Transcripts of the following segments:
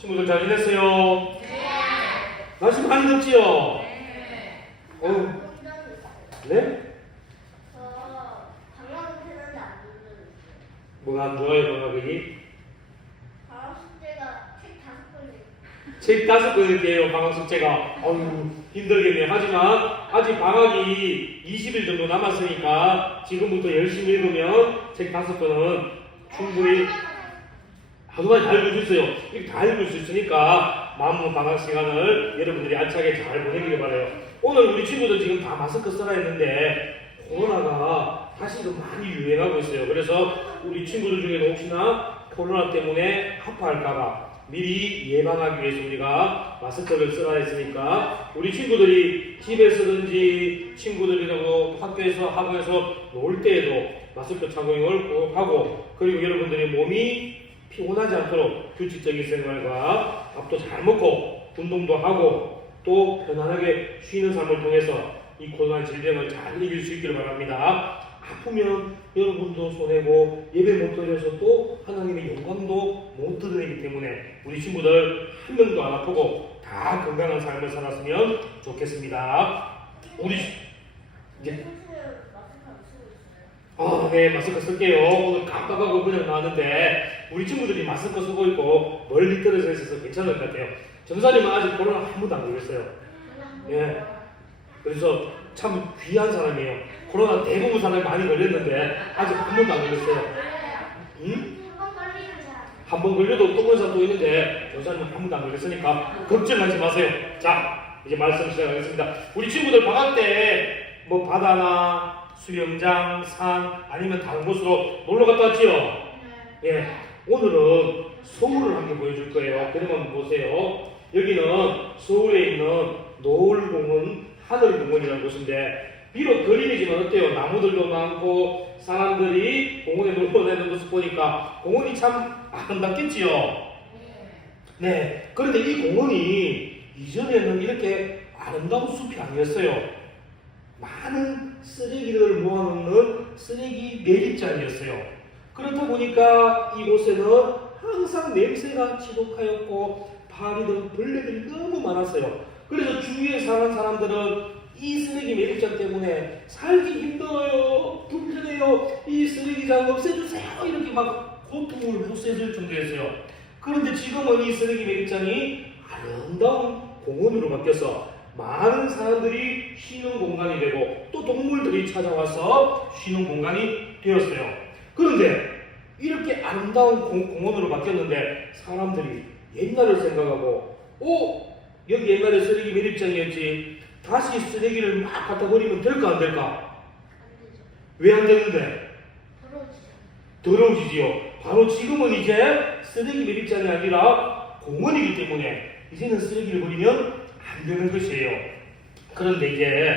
친구들 잘 지냈어요? 날씨 많이 덥지요? 네? 뭐가 안 좋아요, 방학이? 책 5권 읽게요, 방학 숙제가. 힘들겠네요. 하지만 아직 방학이 20일 정도 남았으니까 지금부터 열심히 읽으면 책 5권은 충분히 아주 많이 다 읽을 수 있어요. 이렇게 다 읽을 수 있으니까 남은 방학 시간을 여러분들이 알차게 잘 보내기를 바라요. 오늘 우리 친구들 지금 다 마스크 써라 했는데 코로나가 다시금 많이 유행하고 있어요. 그래서 우리 친구들 중에는 혹시나 코로나 때문에 아파할까봐 미리 예방하기 위해서 우리가 마스크를 쓰라 했으니까 우리 친구들이 집에 쓰든지 친구들이라고 학교에서 학원에서 놀 때에도 마스크 착용을 꼭 하고, 그리고 여러분들이 몸이 피곤하지 않도록 규칙적인 생활과 밥도 잘 먹고 운동도 하고 또 편안하게 쉬는 삶을 통해서 이 코로나 질병을 잘 이길 수 있기를 바랍니다. 아프면 여러분도 손해고 예배 못 드려서 또 하나님의 영광도 못 드리기 때문에 우리 친구들 한 명도 안 아프고 다 건강한 삶을 살았으면 좋겠습니다. 우리 이제 네, 마스크 쓸게요. 오늘 깜빡하고 그냥 나왔는데 우리 친구들이 마스크 쓰고 있고 멀리 떨어져 있어서 괜찮을 것 같아요. 전사님은 아직 코로나 한 번도 안 걸렸어요. 예. 그래서 참 귀한 사람이에요. 코로나 대부분 사람이 많이 걸렸는데 아직 한 번도 안 걸렸어요. 응? 한 번 걸려도 또 그런 사람 또 있는데 전사님은 한 번도 안 걸렸으니까 걱정하지 마세요. 자, 이제 말씀 시작하겠습니다. 우리 친구들 방학 때 뭐 바다나 수영장, 산 아니면 다른 곳으로 놀러 갔다 왔지요? 예. 오늘은 서울을 한번 보여줄 거예요. 그러면 보세요. 여기는 서울에 있는 노을공원, 하늘공원이라는 곳인데 비록 그림이지만 어때요? 나무들도 많고 사람들이 공원에 놀러 다니는 모습 보니까 공원이 참 아름답겠지요? 네. 그런데 이 공원이 이전에는 이렇게 아름다운 숲이 아니었어요. 많은 쓰레기를 모아놓는 쓰레기 매립장이었어요. 그렇다 보니까 이곳에는 항상 냄새가 지독하였고 파리든 벌레들이 너무 많았어요. 그래서 주위에 사는 사람들은 이 쓰레기 매립장 때문에 살기 힘들어요, 불편해요, 이 쓰레기장 없애주세요 이렇게 막 고통을 호소해줄 정도였어요. 그런데 지금은 이 쓰레기 매립장이 아름다운 공원으로 바뀌어서 많은 사람들이 쉬는 공간이 되고 또 동물들이 찾아와서 쉬는 공간이 되었어요. 그런데 이렇게 아름다운 공원으로 바뀌었는데 사람들이 옛날을 생각하고 여기 옛날에 쓰레기 매립장이었지 다시 쓰레기를 막 갖다 버리면 될까 안 될까? 왜 안 되는데? 더러워지지요. 바로 지금은 이제 쓰레기 매립장이 아니라 공원이기 때문에 이제는 쓰레기를 버리면 안 되는 것이에요. 그런데 이제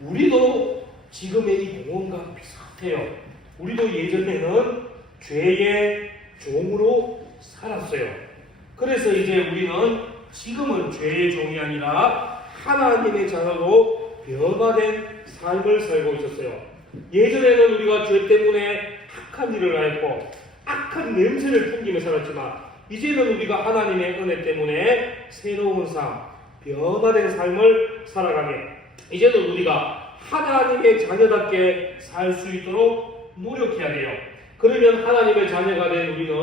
우리도 지금의 이 공원과 비슷해요. 우리도 예전에는 죄의 종으로 살았어요. 그래서 이제 우리는 지금은 죄의 종이 아니라 하나님의 자녀로 변화된 삶을 살고 있었어요. 예전에는 우리가 죄 때문에 악한 일을 하였고 악한 냄새를 풍기며 살았지만 이제는 우리가 하나님의 은혜 때문에 새로운 삶, 변화된 삶을 살아가며 이제는 우리가 하나님의 자녀답게 살 수 있도록 노력해야 돼요. 그러면 하나님의 자녀가 된 우리는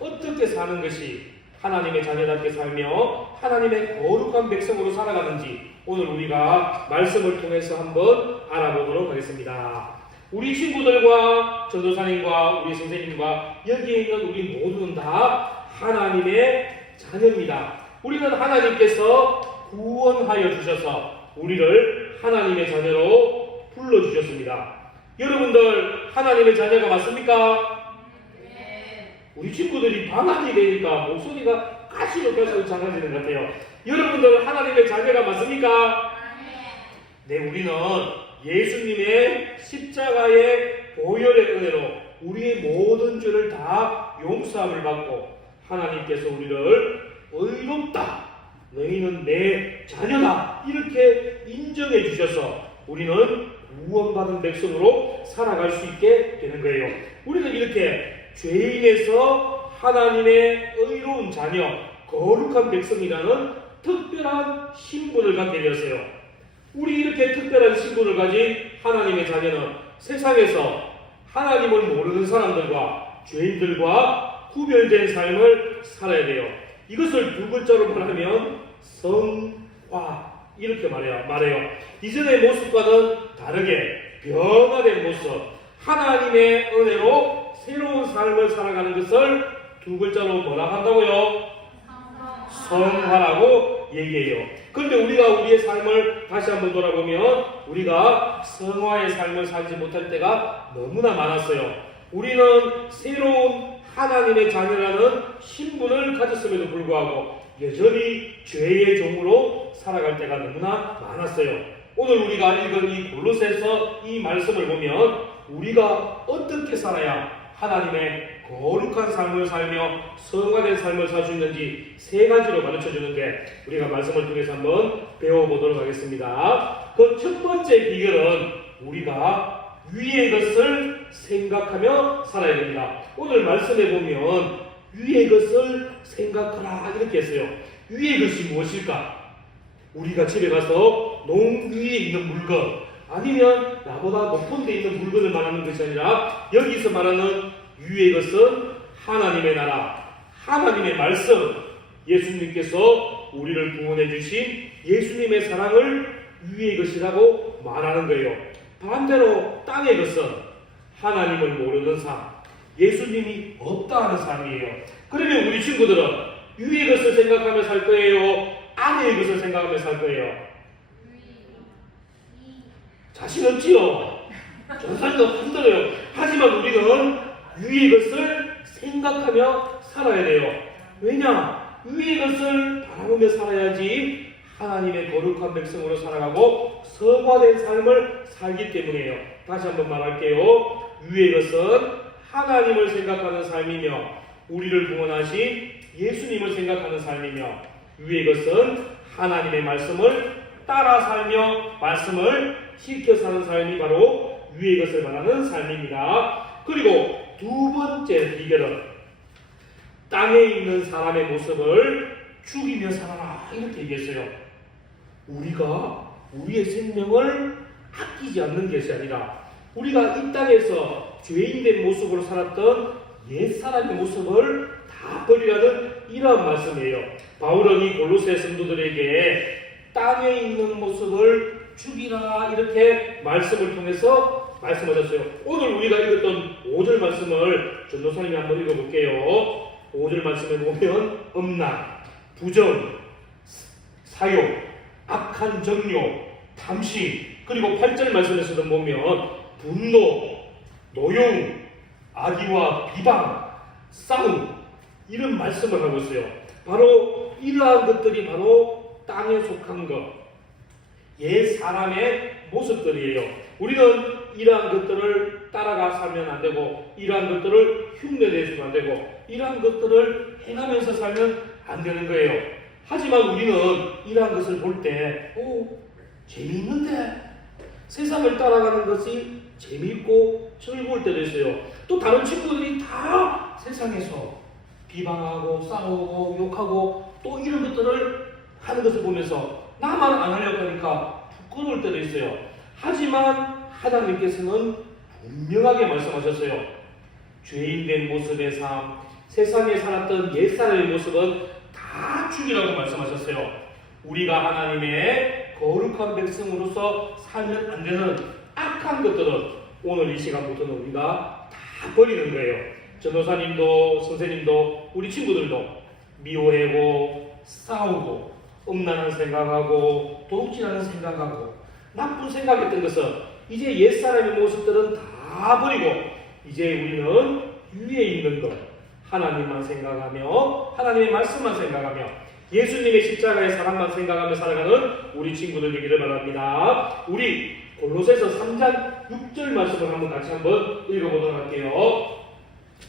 어떻게 사는 것이 하나님의 자녀답게 살며 하나님의 거룩한 백성으로 살아가는지 오늘 우리가 말씀을 통해서 한번 알아보도록 하겠습니다. 우리 친구들과 전도사님과 우리 선생님과 여기에 있는 우리 모두는 다 하나님의 자녀입니다. 우리는 하나님께서 구원하여 주셔서 우리를 하나님의 자녀로 불러주셨습니다. 여러분들 하나님의 자녀가 맞습니까? 네. 우리 친구들이 방학이 되니까 목소리가 가시로 작아지는 것 같아요. 여러분들 하나님의 자녀가 맞습니까? 네. 우리는 예수님의 십자가의 보혈의 은혜로 우리의 모든 죄를 다 용서함을 받고 하나님께서 우리를 의롭다, 너희는 내 자녀다 이렇게 인정해 주셔서 우리는 구원받은 백성으로 살아갈 수 있게 되는 거예요. 우리는 이렇게 죄인에서 하나님의 의로운 자녀, 거룩한 백성이라는 특별한 신분을 갖게 되었어요. 우리 이렇게 특별한 신분을 가진 하나님의 자녀는 세상에서 하나님을 모르는 사람들과 죄인들과 구별된 삶을 살아야 돼요. 이것을 두 글자로 말하면 성화 이렇게 말해요. 이전의 모습과는 다르게 변화된 모습, 하나님의 은혜로 새로운 삶을 살아가는 것을 두 글자로 뭐라 한다고요? 성화라고 얘기해요. 그런데 우리가 우리의 삶을 다시 한번 돌아보면 우리가 성화의 삶을 살지 못할 때가 너무나 많았어요. 우리는 새로운 하나님의 자녀라는 신분을 가졌음에도 불구하고 여전히 죄의 종으로 살아갈 때가 너무나 많았어요. 오늘 우리가 읽은 이 골로새서 이 말씀을 보면 우리가 어떻게 살아야 하나님의 거룩한 삶을 살며 성화된 삶을 살 수 있는지 세 가지로 가르쳐 주는데 우리가 말씀을 통해서 한번 배워보도록 하겠습니다. 그 첫 번째 비결은 우리가 위의 것을 생각하며 살아야 됩니다. 오늘 말씀에 보면 위의 것을 생각하라 이렇게 했어요. 위의 것이 무엇일까? 우리가 집에 가서 농 위에 있는 물건 아니면 나보다 높은 데 있는 물건을 말하는 것이 아니라 여기서 말하는 위의 것은 하나님의 나라, 하나님의 말씀, 예수님께서 우리를 구원해 주신 예수님의 사랑을 위의 것이라고 말하는 거예요. 반대로 땅의 것은 하나님을 모르는 삶, 예수님이 없다 하는 삶이에요. 그러면 우리 친구들은 위의 것을 생각하며 살 거예요? 아래의 것을 생각하며 살 거예요? 자신 없지요? 전산도 힘들어요. 하지만 우리는 위의 것을 생각하며 살아야 돼요. 왜냐? 위의 것을 바라보며 살아야지 하나님의 거룩한 백성으로 살아가고 성화된 삶을 살기 때문이에요. 다시 한번 말할게요. 위의 것은 하나님을 생각하는 삶이며 우리를 구원하신 예수님을 생각하는 삶이며 위의 것은 하나님의 말씀을 따라 살며 말씀을 지켜 사는 삶이 바로 위의 것을 말하는 삶입니다. 그리고 두 번째 비결은 땅에 있는 사람의 모습을 죽이며 살아라 이렇게 얘기했어요. 우리가 우리의 생명을 아끼지 않는 것이 아니라 우리가 이 땅에서 죄인된 모습으로 살았던 옛사람의 모습을 다 버리라는 이러한 말씀이에요. 바울은 이 골로새 성도들에게 땅에 있는 모습을 죽이라 이렇게 말씀을 통해서 말씀하셨어요. 오늘 우리가 읽었던 5절 말씀을 전도사님이 한번 읽어볼게요. 5절 말씀에 보면 음란, 부정, 사욕, 악한 정욕, 탐심, 그리고 8절 말씀에서도 보면 분노, 노용, 악의와 비방, 싸움 이런 말씀을 하고 있어요. 바로 이러한 것들이 바로 땅에 속한 것, 옛 사람의 모습들이에요. 우리는 이러한 것들을 따라가 살면 안 되고 이러한 것들을 흉내내주면 안 되고 이러한 것들을 행하면서 살면 안 되는 거예요. 하지만 우리는 이러한 것을 볼 때 재미있는데 세상을 따라가는 것이 재미있고 즐거울 때도 있어요. 또 다른 친구들이 다 세상에서 비방하고 싸우고 욕하고 또 이런 것들을 하는 것을 보면서 나만 안 하려고 하니까 부끄러울 때도 있어요. 하지만 하나님께서는 분명하게 말씀하셨어요. 죄인된 모습의 삶, 세상에 살았던 옛사람의 모습은 다 죽이라고 말씀하셨어요. 우리가 하나님의 거룩한 백성으로서 살면 안 되는 악한 것들은 오늘 이 시간부터는 우리가 다 버리는 거예요. 전도사님도 선생님도 우리 친구들도 미워하고 싸우고 음란한 생각하고 도둑질하는 생각하고 나쁜 생각했던 것은 이제 옛사람의 모습들은 다 버리고 이제 우리는 위에 있는 것 하나님만 생각하며 하나님의 말씀만 생각하며 예수님의 십자가의 사랑만 생각하며 살아가는 우리 친구들 되기를 바랍니다. 우리 골로새서 3장 6절 말씀을 한번 읽어보도록 할게요.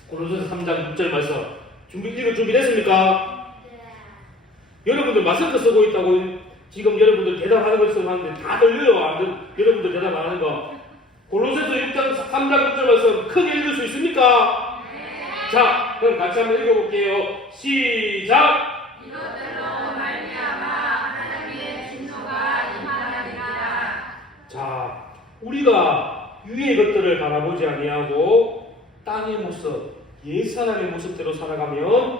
골로새서 3장 6절 말씀 읽을 준비됐습니까? 네. 여러분들 마스크 쓰고 있다고 지금 여러분들 대답하는 것을 하는데 다 들려요. 여러분들 대답 안 하는 거. 골로새서 3장 6절 말씀 크게 읽을 수 있습니까? 네. 자, 그럼 같이 한번 읽어볼게요. 시작! 이것들로 말미암아 하나님의 진노가 임하리라. 자, 우리가 위의 것들을 바라보지 아니하고 땅의 모습, 옛사람의 모습대로 살아가면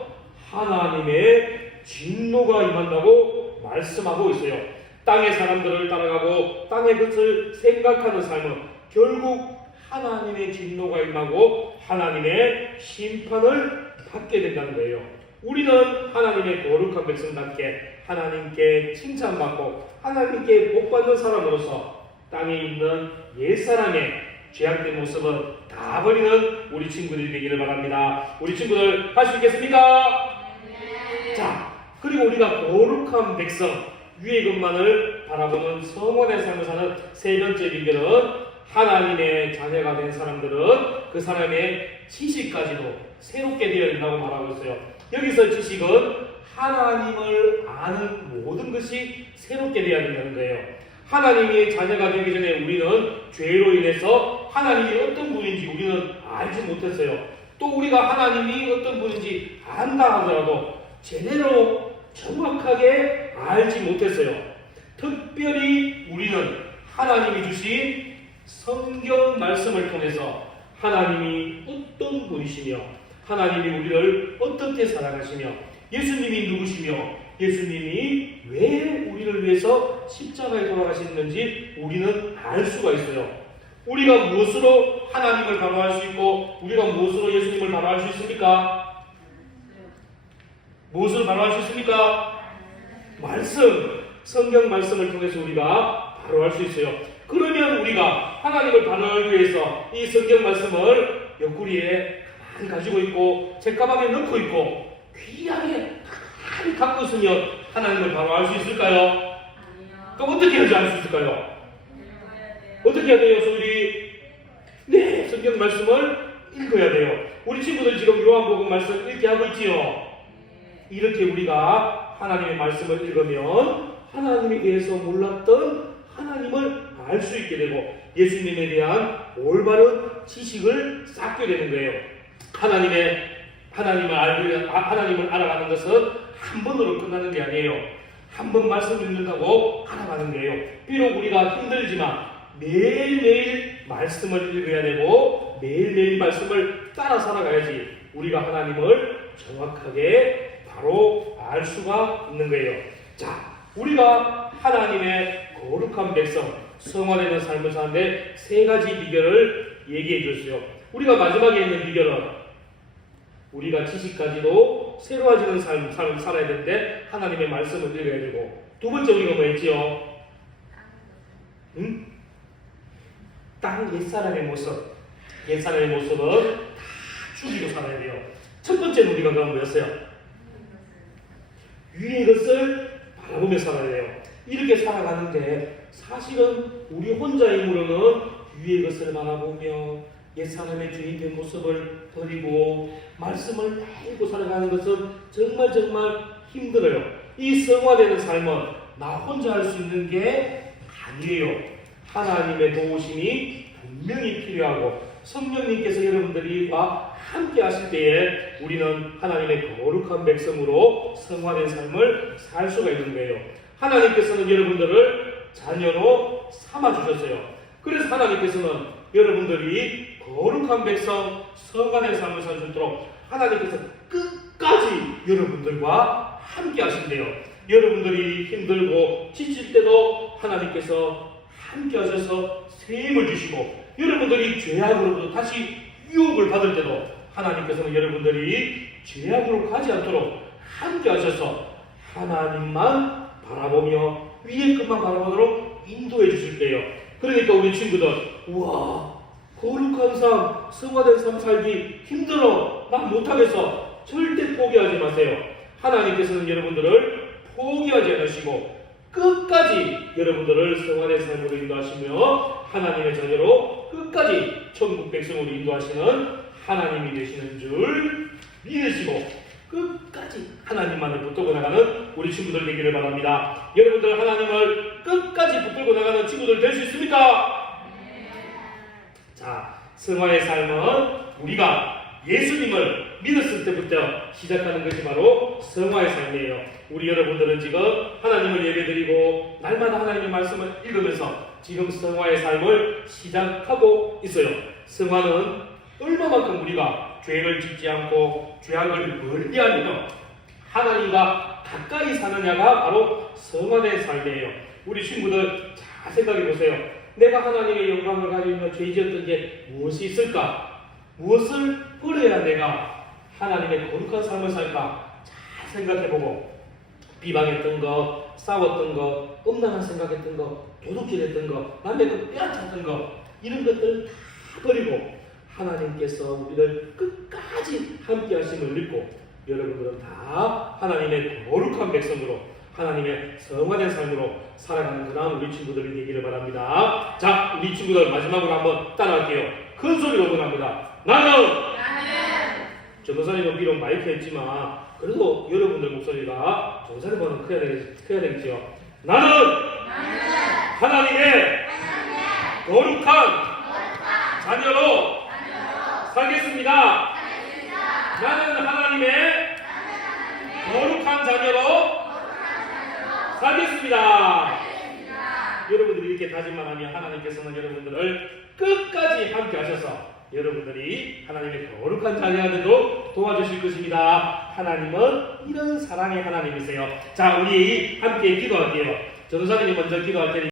하나님의 진노가 임한다고 말씀하고 있어요. 땅의 사람들을 따라가고 땅의 것을 생각하는 삶은 결국 하나님의 진노가 임하고 하나님의 심판을 받게 된다는 거예요. 우리는 하나님의 거룩한 백성답게 하나님께 칭찬받고 하나님께 복받는 사람으로서 땅에 있는 옛사람의 죄악된 모습은 다 버리는 우리 친구들이 되기를 바랍니다. 우리 친구들 할 수 있겠습니까? 네. 자, 그리고 우리가 거룩한 백성 위의 것만을 바라보는 성원의 삶을 사는 세 번째 비결은 하나님의 자녀가 된 사람들은 그 사람의 지식까지도 새롭게 되어야 된다고 말하고 있어요. 여기서 지식은 하나님을 아는 모든 것이 새롭게 되어야 된다는 거예요. 하나님의 자녀가 되기 전에 우리는 죄로 인해서 하나님이 어떤 분인지 우리는 알지 못했어요. 또 우리가 하나님이 어떤 분인지 안다 하더라도 제대로 정확하게 알지 못했어요. 특별히 우리는 하나님이 주신 성경 말씀을 통해서 하나님이 어떤 분이시며 하나님이 우리를 어떻게 사랑하시며 예수님이 누구시며 예수님이 왜 우리를 위해서 십자가에 돌아가셨는지 우리는 알 수가 있어요. 우리가 무엇으로 하나님을 바라볼 수 있고 우리가 무엇으로 예수님을 바라볼 수 있습니까? 무엇을 바라볼 수 있습니까? 말씀, 성경 말씀을 통해서 우리가 바라볼 수 있어요. 그러면 우리가 하나님을 바라보기 위해서 이 성경 말씀을 옆구리에 가만히 가지고 있고 책가방에 넣고 있고 귀하게 가만히 갖고 있으면 하나님을 바라볼 수 있을까요? 그럼 어떻게 해야지 알 수 있을까요? 어떻게 해야 돼요, 소리? 네, 성경 말씀을 읽어야 돼요. 우리 친구들 지금 요한복음 말씀 읽게 하고 있지요? 이렇게 우리가 하나님의 말씀을 읽으면 하나님에 대해서 몰랐던 하나님을 알 수 있게 되고 예수님에 대한 올바른 지식을 쌓게 되는 거예요. 하나님을 알아가는 것은 한 번으로 끝나는 게 아니에요. 한 번 말씀 읽는다고 알아가는 거예요. 비록 우리가 힘들지만 매일매일 말씀을 읽어야 되고 매일매일 말씀을 따라 살아가야지 우리가 하나님을 정확하게 바로 알 수가 있는 거예요. 자, 우리가 하나님의 거룩한 백성, 성화되는 삶을 사는데 세 가지 비결을 얘기해 줬어요. 우리가 마지막에 있는 비결은 우리가 지식까지도 새로워지는 삶을 살아야 되는데 하나님의 말씀을 읽어야 되고 두 번째 우리가 뭐 했지요? 땅 옛사람의 모습, 옛사람의 모습은 다 죽이고 살아야 돼요. 첫 번째는 우리가 그럼 뭐였어요? 위의 것을 바라보며 살아야 돼요. 이렇게 살아가는데 사실은 우리 혼자의 힘으로는 위의 것을 바라보며 옛사람의 주인된 모습을 버리고 말씀을 달고 살아가는 것은 정말 힘들어요. 이 성화되는 삶은 나 혼자 할 수 있는 게 아니에요. 하나님의 도우심이 분명히 필요하고 성령님께서 여러분들과 함께 하실 때에 우리는 하나님의 거룩한 백성으로 성화된 삶을 살 수가 있는 거예요. 하나님께서는 여러분들을 자녀로 삼아주셨어요. 그래서 하나님께서는 여러분들이 거룩한 백성, 성화된 삶을 살 수 있도록 하나님께서 끝까지 여러분들과 함께 하신대요. 여러분들이 힘들고 지칠 때도 하나님께서 함께 하셔서 새 힘을 주시고 여러분들이 죄악으로부터 다시 유혹을 받을 때도 하나님께서는 여러분들이 죄악으로 가지 않도록 함께 하셔서 하나님만 바라보며 위의 것만 바라보도록 인도해 주실 때요. 그러니까 우리 친구들, 우와, 거룩한 삶, 성화된 삶 살기 힘들어, 난 못하겠어. 절대 포기하지 마세요. 하나님께서는 여러분들을 포기하지 않으시고 끝까지 여러분들을 성화된 삶으로 인도하시며 하나님의 자녀로 끝까지 천국 백성으로 인도하시는 하나님이 되시는 줄 믿으시고 끝까지 하나님만을 붙들고 나가는 우리 친구들 되기를 바랍니다. 여러분들 하나님을 끝까지 붙들고 나가는 친구들 될 수 있습니까? 자, 성화의 삶은 우리가 예수님을 믿었을 때부터 시작하는 것이 바로 성화의 삶이에요. 우리 여러분들은 지금 하나님을 예배드리고 날마다 하나님의 말씀을 읽으면서 지금 성화의 삶을 시작하고 있어요. 성화는 얼마만큼 우리가 죄를 짓지 않고 죄악을 멀리하며 하나님과 가까이 사느냐가 바로 성화된 삶이에요. 우리 친구들 잘 생각해 보세요. 내가 하나님의 영광을 가리며 죄 지었던 게 무엇이 있을까? 무엇을 버려야 내가 하나님의 거룩한 삶을 살까? 잘 생각해보고 비방했던 것, 싸웠던 것, 음란한 생각했던 것, 도둑질했던 것, 남의 것 빼앗았던 것, 이런 것들 다 버리고 하나님께서 우리를 끝까지 함께 하심을 믿고 여러분들은 다 하나님의 거룩한 백성으로 하나님의 성화된 삶으로 살아가는 그런 우리 친구들이 되기를 바랍니다. 자, 우리 친구들 마지막으로 한번 따라할게요. 큰 소리로 응원합니다. 나는 전도사님은 비록 마이크 했지만 그래도 여러분들 목소리가 전도사님보다는 커야 되겠죠. 나는 하나님의 거룩한 자녀로 살겠습니다. 나는 하나님의 거룩한 자녀로 살겠습니다. 여러분들이 이렇게 다짐만 하면 하나님께서는 여러분들을 끝까지 함께 하셔서 여러분들이 하나님의 거룩한 자녀가 되도록 도와주실 것입니다. 하나님은 이런 사랑의 하나님이세요. 자, 우리 함께 기도할게요. 전도사님이 먼저 기도할 테니